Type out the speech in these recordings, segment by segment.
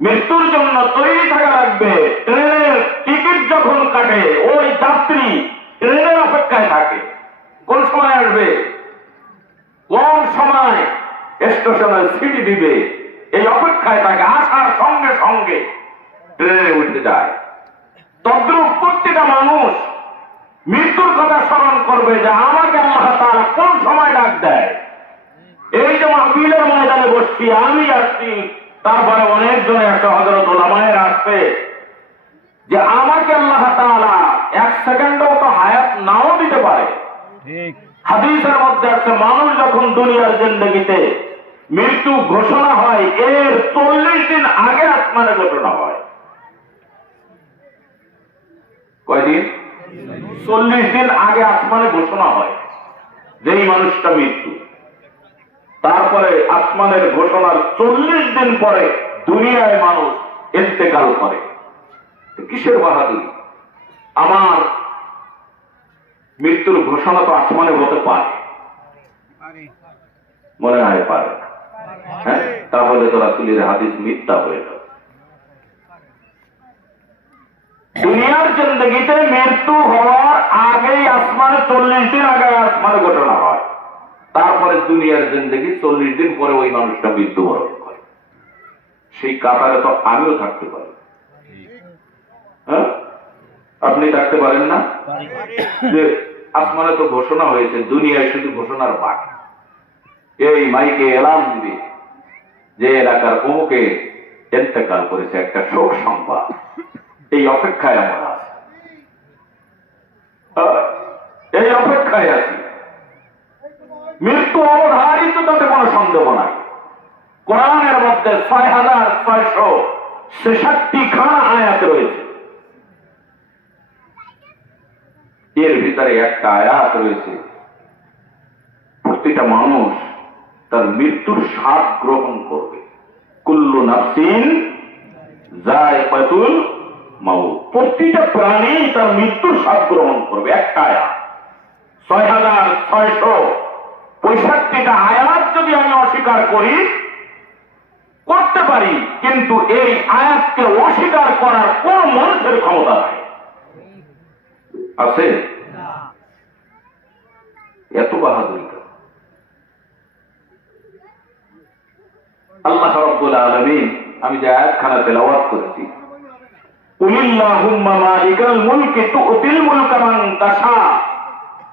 মৃত্যুর জন্য তৈরি থাকা লাগবে। ট্রেনের টিকিট যখন কাটে, ওই যাত্রী ট্রেনের অপেক্ষায় থাকে। কোন সময় আসবে? কোন সময় স্টেশনে সিটি দিবে? এই অপেক্ষায় থাকে, আসার সঙ্গে সঙ্গে ট্রেনে উঠে যায়। তদ্রুপ প্রত্যেকটা মানুষ মৃত্যুর কথা স্মরণ করবে যে, আমাকে আল্লাহ তারা কোন সময় ডাক দেয়? এই যে মাহফিলের ময়দানে বসছি, আমি আসছি। তারপরে অনেকজনে একটা হজরত ওলামায়ের আসছে যে আমাকে আল্লাহ তাআলা এক সেকেন্ডও তো হায়াত নাও দিতে পারে। হাদিসের মধ্যে আছে মানুষ যখন দুনিয়ার জিন্দগিতে মৃত্যু ঘোষণা হয় এর চল্লিশ দিন আগে আসমানে ঘোষণা হয়। কয়দিন? চল্লিশ দিন আগে আসমানে ঘোষণা হয় যেই মানুষটা মৃত্যু। তারপরে আসমানের ঘোষণার চল্লিশ দিন পরে দুনিয়ায় মানুষ ইন্তেকাল করে। কিসের বাহাদুরি? আমার মৃত্যুর ঘোষণা তো আসমানে হতে পারে। মনে হয় পারে। হ্যাঁ? তাহলে তো রাসুলের হাদিস মিথ্যা হয়ে যাবে দুনিয়ার জিন্দগিতে মৃত্যু হওয়ার আগেই আসমানে চল্লিশ দিন আগে আসমানে ঘটনা হয়। তারপরে দুনিয়ার জিন্দগি চল্লিশ দিন পরে ওই মানুষটা মৃত্যুবরণ করে। সেই কাতারে তো আমিও থাকতে পারি। হ্যাঁ? আপনি থাকতে পারেন না? যে আসমানে তো ঘোষণা হয়েছে, দুনিয়ায় শুধু ঘোষণার বাক। এই মাইকে এলাম দিবে যে এলাকার অমুকে ইন্তেকাল করেছে একটা শোক সংবাদ। এই অপেক্ষায় আমরা আছি। এই অপেক্ষায় আছি। মৃত্যু অবধারিত, তাতে কোনো সন্দেহ নাই। কোরআনের মধ্যে ছয় হাজার ছয়শো ছেষট্টি খানা আয়াত রয়েছে। এর ভিতরে একটা আয়াত রয়েছে। প্রতিটা মানুষ তার মৃত্যুর স্বাদ গ্রহণ করবে। কুল্লু নাফসিন যায় পাতুল মাউ প্রতিটা প্রাণী তার মৃত্যুর স্বাদ গ্রহণ করবে। একটা আয়াত। ছয় হাজার ছয়শো পঁয়ষট্টিটা আয়াত যদি আমি অস্বীকার করি, করতে পারি, কিন্তু এই আয়াতকে অস্বীকার করার কোন মানুষের ক্ষমতা নাই। আছে? এত বাহাদুরি? আল্লাহ রব্বুল আলমিন, আমি যে আয়াতখানা তেলাওয়াত করেছি কুলিল্লাহুম্মা মালিকাল মুলকি তু'তিল মুলকা মান তাশা।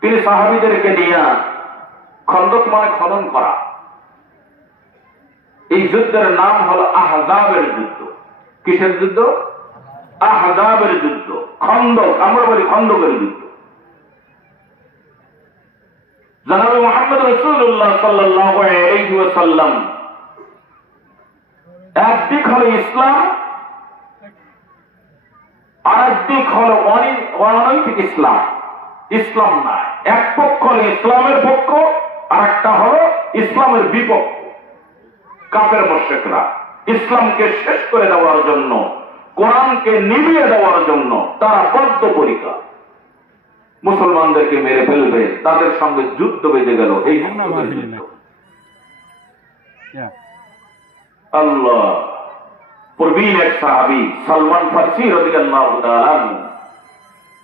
তিনি সাহাবীদেরকে খন্দক মানে খনন করা। এই যুদ্ধের নাম হলো আহজাবের যুদ্ধ। কিসের যুদ্ধ? আহজাবের যুদ্ধ। খন্দক, আমরা বলি খন্দকের যুদ্ধ। জানাবে মোহাম্মদ রসুল্লাহ সাল্লাম একদিক হলো ইসলাম আর হলো অনৈতিক ইসলাম। ইসলাম না এক পক্ষ হলো ইসলামের পক্ষ আর একটা হলো ইসলামের বিপক্ষ। মোশেকরা ইসলামকে শেষ করে দেওয়ার জন্য কোরআনকে নিভিয়ে দেওয়ার জন্য তারা মুসলমানদেরকে মেরে ফেলবে তাদের সঙ্গে যুদ্ধ বেজে গেল এই আল্লাহ। প্রবীণ এক সাহাবি, সালমান ফার্সি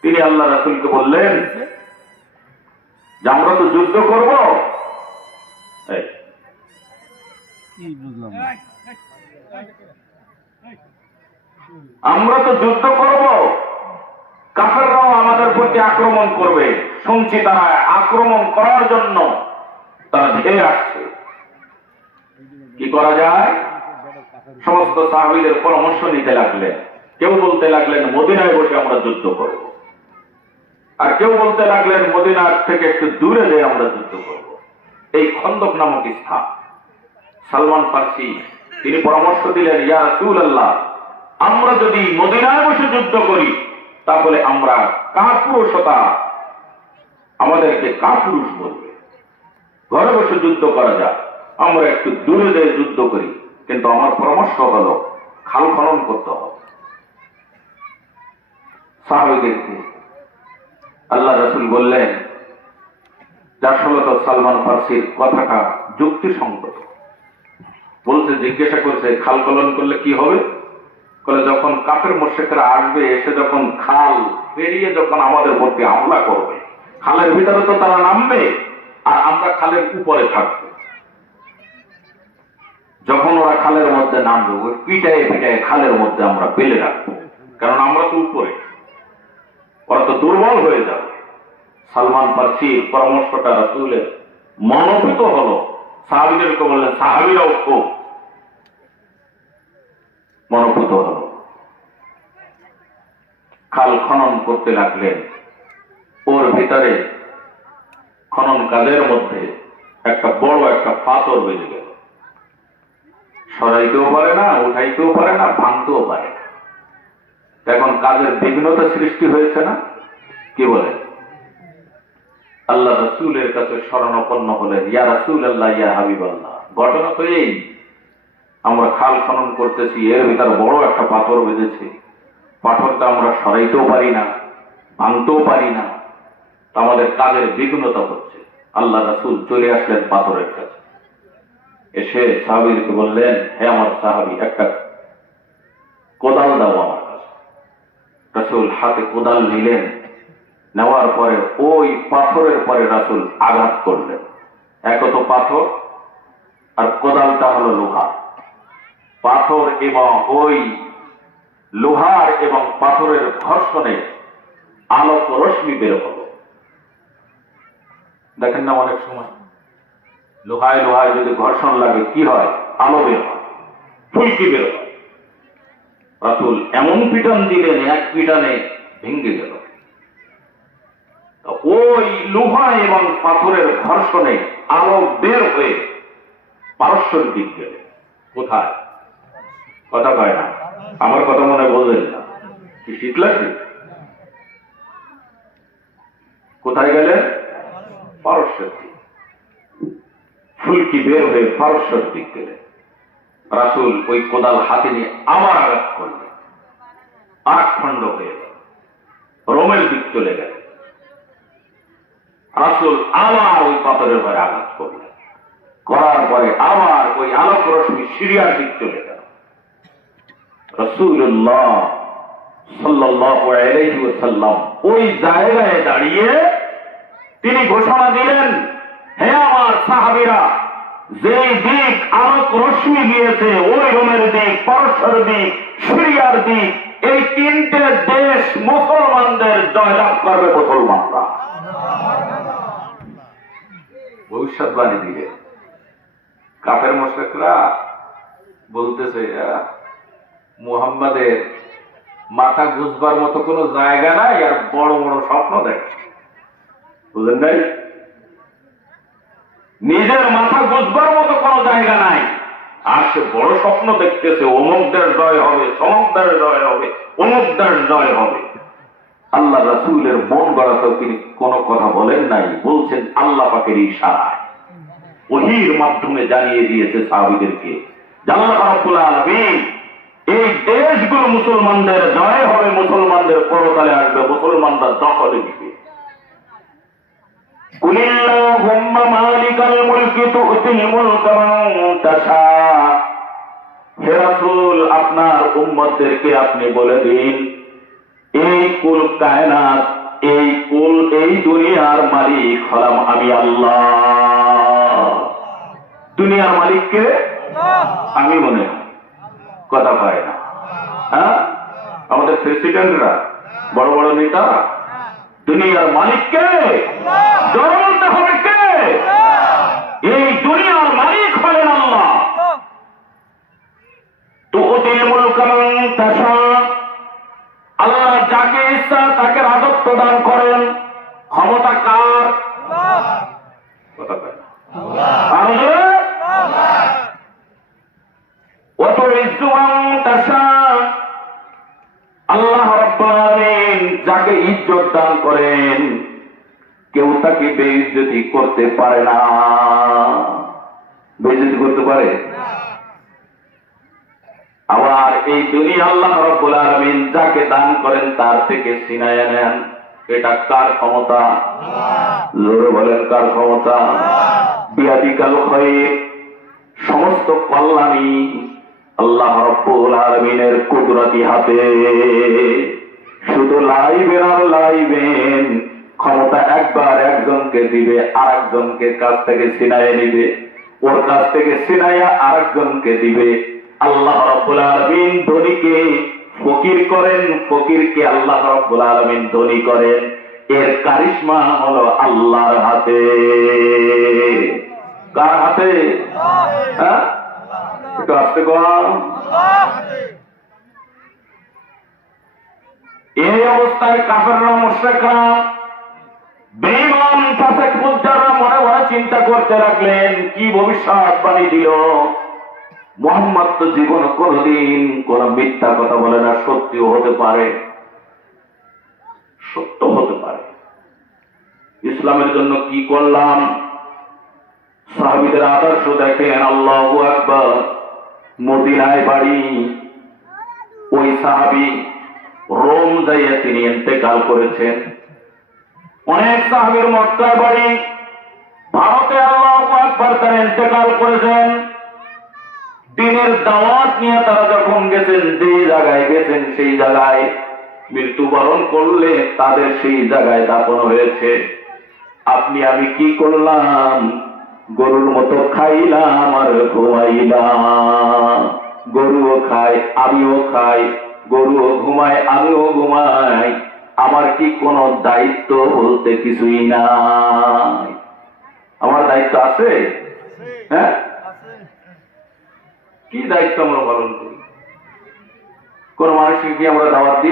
তিনি আল্লাহ রাসূলকে বললেন, যে আমরা তো যুদ্ধ করব। আমরা তো যুদ্ধ করব। কাফেররাও আমাদের প্রতি আক্রমণ করবে। শুনছি তারা আক্রমণ করার জন্য তারা ধেয়ে আসছে। কি করা যায়? সমস্ত সাহাবিদের পরামর্শ নিতে লাগলেন। কেউ বলতে লাগলেন, মদিনায় বসে আমরা যুদ্ধ করব। আর কেউ বলতে লাগলেন, মদিনার থেকে একটু দূরে যেয়ে আমরা যুদ্ধ করব। এই খন্দক নামক স্থান, সালমান ফার্সি, তিনি পরামর্শ দিলেন, ইয়া রাসূল আল্লাহ আমরা যদি মদিনায় বসে যুদ্ধ করি, তাহলে আমরা কাপুরুষতা, আমাদেরকে কাপুরুষ বলবে। ঘরে বসে যুদ্ধ করা যাক, আমরা একটু দূরে যেয়ে যুদ্ধ করি। কিন্তু আমার পরামর্শ হলো, খাল খনন করতে হবে। সাহাবিদেরকে আল্লাহ রসুল বললেন, যার সঙ্গে সালমান ফার্সির কথাটা যুক্তিসঙ্গত। বলছে, জিজ্ঞাসা করছে, খাল খনন করলে কি হবে? বলে, যখন কাপের মোশেকরা আসবে, এসে যখন খাল পেরিয়ে যখন আমাদের প্রতি হামলা করবে, খালের ভিতরে তো তারা নামবে, আর আমরা খালের উপরে থাকব যখন ওরা খালের মধ্যে নামবে, ওই পিটায়ে পিটায়ে খালের মধ্যে আমরা পেলে রাখব। কারণ আমরা তো উপরে। ওরা তো দুর্বল হয়ে যাবে। সালমান ফার্সির পরামর্শটা রাসুলের মনোভূত হলো। সাহাবিদেরকে বললেন, সাহাবিরাও খুব মনোভূত হলো। খাল খনন করতে লাগলেন। ওর ভিতরে খনন কাজের মধ্যে একটা বড় একটা পাথর বেজে গেল। সরাইতেও পারে না, উঠাইতেও পারে না, ভাঙতেও পারে না। এখন কাজের বিঘ্নতা সৃষ্টি হয়েছে না? কি বলে? আল্লাহ রসুলের কাছে শরণাপন্ন হলেন, ইয়া রসুল আল্লাহ ইয়া হাবিব আল্লাহ ঘটনা তো এই, আমরা খাল খনন করতেছি, এর ভিতর বড় একটা পাথর বেঁধেছে। পাথরটা আমরা সরাইতেও পারি না, ভাঙতেও পারি না। আমাদের কাজের বিঘ্নতা হচ্ছে। আল্লাহ রাসুল চলে আসলেন পাথরের কাছে। এসে সাহাবিরকে বললেন, হে আমার সাহাবি একটা কোদাল দাও আমার কাছে। রাসুল হাতে কোদাল নিলেন। নেওয়ার পরে ওই পাথরের পরে রাসুল আঘাত করলেন। এক তো পাথর, আর কোদালটা হলো লোহা। পাথর এবং ওই লোহার এবং পাথরের ঘর্ষণে আলোক রশ্মি বের হলো। দেখেন না অনেক সময় লোহায় লোহায় যদি ঘর্ষণ লাগে, কি হয়? আলো বের হয়, ফুলকি বের হয়। রাসুল এমন পিটন দিলেন, এক পিটানে ভেঙ্গে গেল। ওই লোহা এবং পাথরের ঘর্ষণে আলো বের হয়ে পারস্যের দিক গেলে। কোথায়? কথা কয় না। আমার কথা মনে বলবেন না। কি শীত কোথায় গেলে পারস্যের দিক। ফুলকি বের হয়ে পারস্যের দিক গেলে রাসুল ওই কোদাল হাতে নিয়ে আবার আঘাত করলেন। আট খণ্ড হয়ে গেল। রোমের দিক চলে গেল। রাসুল আবার ওই পাথরের ভয়ে আঘাত করলেন। করার পরে আবার ওই আলোক রশ্মি সিরিয়ার দিক চলে গেল। রসুল্লাহ ওয়াসাল্লাম ওই জায়গায় দাঁড়িয়ে তিনি ঘোষণা দিলেন হে আমার সাহাবীরা যেই দিক আলোক রশ্মি গিয়েছে, ওই রোমের দিক পরশ্বর দিক, সিরিয়ার দিক, এই তিনটে দেশ মুসলমানদের জয়লাভ করবে মুসলমানরা। ভবিষ্যৎবাণী দিলে কাফের মোশেকরা বলতেছে মুহাম্মাদের মাথা গুজবার মতো কোনো জায়গা নাই, আর বড় বড় স্বপ্ন দেখে। বুঝলেন নাই? নিজের মাথা গুজবার মতো কোনো জায়গা নাই। আর সে বড় স্বপ্ন দেখতেছে, অমুকদের জয় হবে সমকদের জয় হবে, অমুকদের জয় হবে। আল্লাহ রাসূলের মন গড়াতেও তিনি কোনো কথা বলেন নাই, বলছেন আল্লাহ পাকের ইশারায়। ওহির মাধ্যমে জানিয়ে দিয়েছে সাহাবিদেরকে আলামিন, এই দেশগুলো মুসলমানদের জয় হবে, মুসলমানদের পরকালে আসবে, মুসলমানরা দখলে দিবে قل اللهم مالك الملك تؤتي الملك من تشاء হে রাসূল আপনার উম্মতদেরকে আপনি বলে দিন এই কুল কায়নাত এই কুল এই দুনিয়ার মালিক হলাম আমি আল্লাহ দুনিয়ার মালিককে আমি মনে হয় কথা পায় না হ্যাঁ আমাদের প্রেসিডেন্টরা বড় বড় নেতারা দুনিয়ার মালিককে জন্মতে হবে কে? এই দুনিয়ার মালিক হলেন আল্লাহ। তো ওদের মূল কারণ আল্লাহ যাকে ইচ্ছা তাকে রাজত্ব প্রদান করেন। ক্ষমতা কার? আল্লাহ রব্বান যাকে ইজ্জত দান করেন। কেউ তাকে বেইজ্জতি করতে পারে না। বেইজ্জতি করতে পারে? আবার এই দুনিয়া আল্লাহ রাব্বুল আলামিন যাকে দান করেন তার থেকে ছিনায় নেন। এটা কার ক্ষমতা? জোরে বলেন, কার ক্ষমতা? বিয়াদিকাল হয়ে সমস্ত কল্যাণী আল্লাহ রব্বুল আলমিনের কুদরতি হাতে। শুধু লাইবেন আর লাইবেন ক্ষমতা একবার একজনকে দিবে আর একজনকে কাছ থেকে সিনাইয়ে নিবে। ওর কাছ থেকে সিনাইয়া আর একজনকে দিবে। আল্লাহ রব্বুল আলমিন ধনীকে ফকির করেন, ফকিরকে আল্লাহ রব্বুল আলমিন ধনী করেন। এর কারিশমা হলো আল্লাহর হাতে। কার হাতে? হ্যাঁ? একটু আসতে এই অবস্থায় কাফেররা মুশরিকরা ফাসিক মনে মনে চিন্তা করতে লাগলেন, কি দিল? মোহাম্মদ তো জীবন কোনদিন কোন মিথ্যা কথা বলে না, সত্যিও হতে পারে সত্য হতে পারে। ইসলামের জন্য কি করলাম? সাহাবিদের আদর্শ দেখেন, আল্লাহ আকবর, মদিনায় বাড়ি, ওই সাহাবি রোম যাইয়া তিনি ইন্তেকাল করেছেন। অনেক সাহাবির মক্কায় বাড়ি। ভারতে আল্লাহ তারা ইন্তেকাল করেছেন। দিনের দাওয়াত নিয়ে তারা যখন গেছেন, যেই জায়গায় গেছেন, সেই জায়গায় মৃত্যুবরণ করলে তাদের সেই জায়গায় দাপন হয়েছে। আপনি, আমি কি করলাম? গরুর মতো খাইলাম আর ঘুমাইলাম। গরুও খায়, আমিও খাই। গরুও ঘুমায়, আমিও ঘুমাই। আমার কি কোনো দায়িত্ব বলতে কিছুই নাই? আমার দায়িত্ব আছে? হ্যাঁ? কি দায়িত্ব আমরা পালন করি? কোন মানুষকে কি আমরা দাওয়াত দিই?